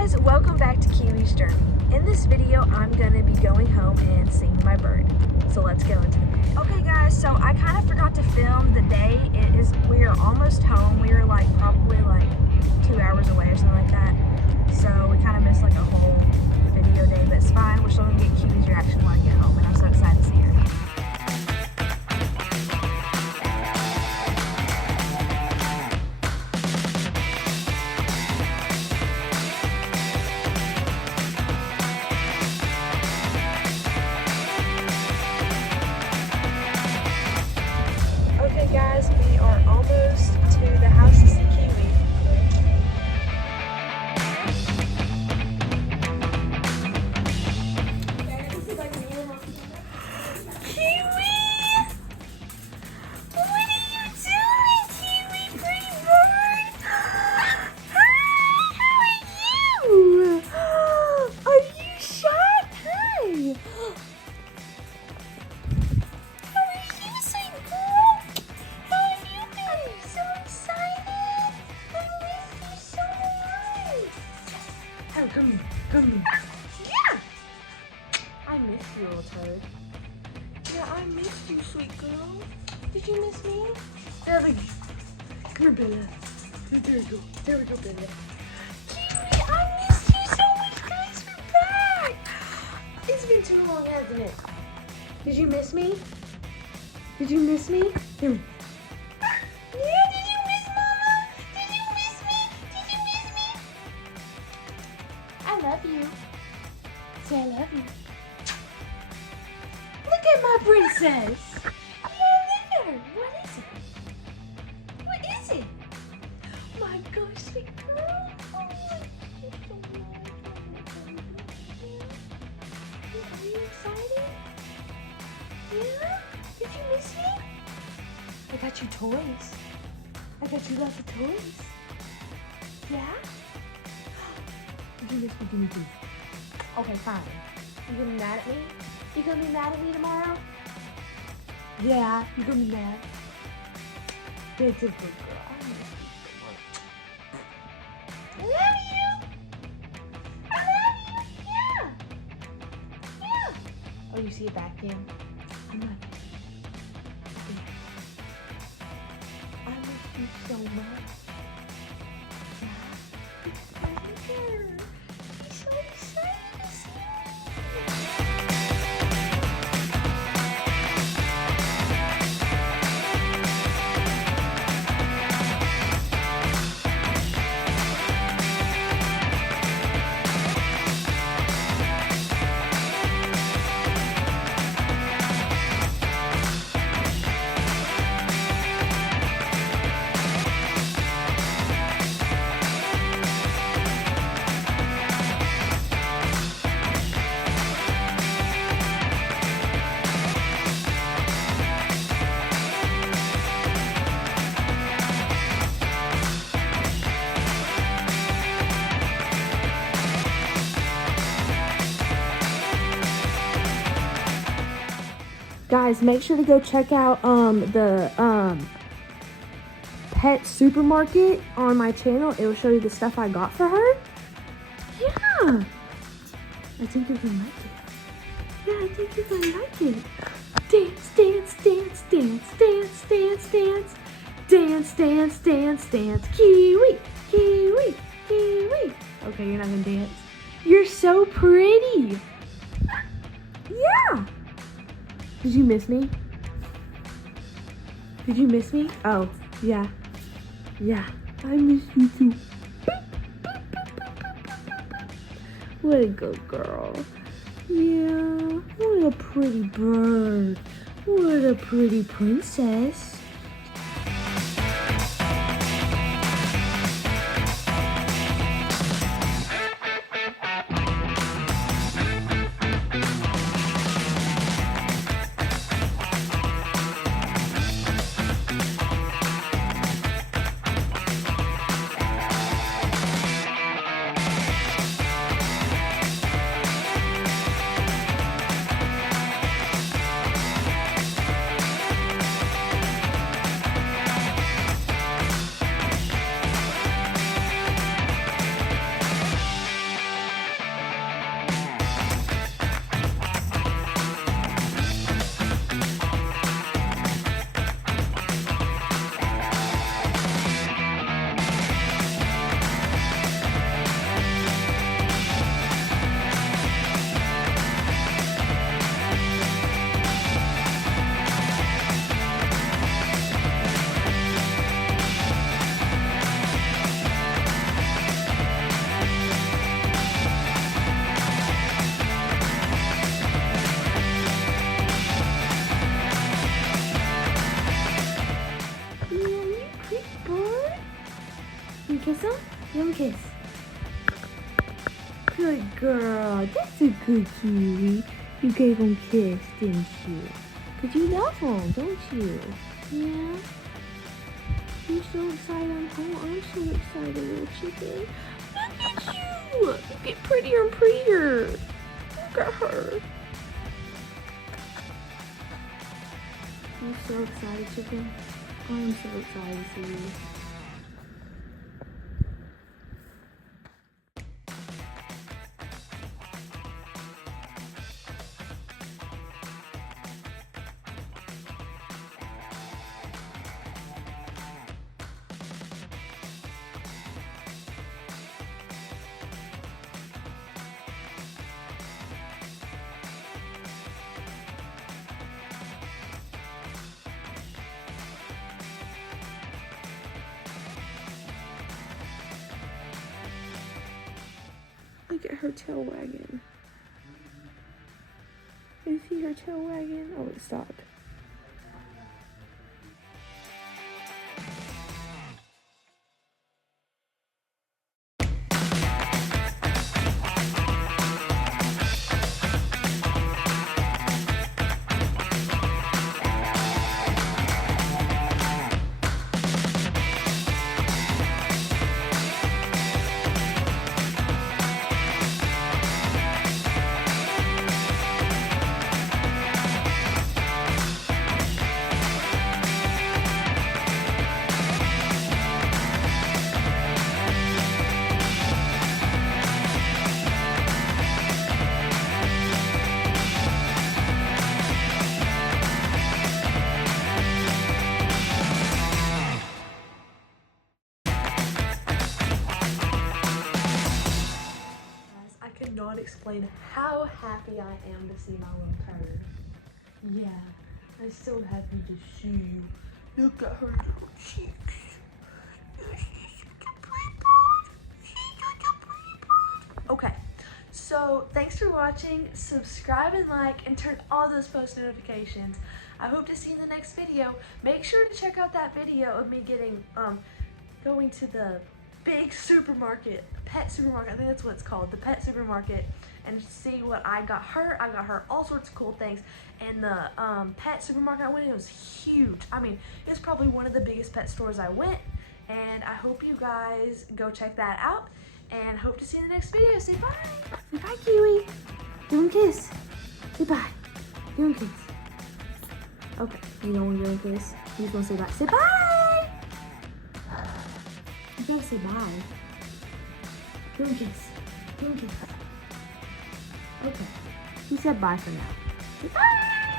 guys, welcome back to Kiwi's Journey. In this video, I'm going to be going home and seeing my bird. So let's go into the video. Okay guys, so I kind of forgot to film the day. We are almost home. We are probably 2 hours away or something like that. So we kind of missed a whole video day, but it's fine. We're still going to get Kiwi's reaction when I get home, and I'm so excited to see her. Okay guys, we are almost to the house to see Kiwi. Kiwi! What are you doing, Kiwi, pretty bird? Hi, how are you? Are you shy? Hi! Come here. Yeah! I miss you, little toad. Yeah, I missed you, sweet girl. Did you miss me? There we go. Come here, Bella. There we go. There we go, Bella. Kiwi, I missed you so much, guys. We're back. It's been too long, hasn't it? Did you miss me? Did you miss me? Here. I love you. Say I love you. Look at my princess. Yeah, look at her. What is it? What is it? My gosh, sweet girl. Oh my gosh. Are you excited? Yeah? Did you miss me? I got you toys. I got you lots of toys. Yeah? Did you miss me? Give me two. Okay, fine. You gonna be mad at me? You gonna be mad at me tomorrow? Yeah, you gonna be mad. That's a good girl. I love you. I love you. Yeah. Yeah. Oh, you see it back in? I'm not. I miss you so much. Guys, make sure to go check out the pet supermarket on my channel. It will show you the stuff I got for her. Yeah, I think you're gonna like it. Yeah, I think you're gonna like it. Dance, dance, dance, dance, dance, dance, dance, dance, dance, dance, dance. Kiwi, Kiwi, Kiwi. Okay, you're not gonna dance. You're so pretty. Yeah. Did you miss me? Did you miss me? Oh, yeah. Yeah, I miss you too. What a good girl. Yeah, what a pretty bird. What a pretty princess. Good girl. That's a good Kiwi. You gave him a kiss, didn't you? Because you love him, don't you? Yeah? You're so excited. I'm so excited, little chicken. Look at you. You get prettier and prettier. Look at her. I'm so excited, chicken. I'm so excited to see you. Look at her tail wagging. You see her tail wagging? Oh, it stopped. I cannot explain how happy I am to see my little turd. Yeah, I'm so happy to see you. Look at her little cheeks. Okay, so thanks for watching. Subscribe and like and turn all those post notifications. I hope to see you in the next video. Make sure to check out that video of me getting going to the big supermarket, pet supermarket, I think that's what it's called, the pet supermarket, and see what I got her. I got her all sorts of cool things, and the pet supermarket I went in was huge. I mean, it was probably one of the biggest pet stores I went, and I hope you guys go check that out, and hope to see you in the next video. Say bye. Say bye, Kiwi. Give him a kiss. Say bye. Give him a kiss. Okay, you know when you're gonna kiss, you just wanna say bye. Say bye! You gotta say bye. Give him a kiss. Give him a kiss. Okay. He said bye for now. Say bye!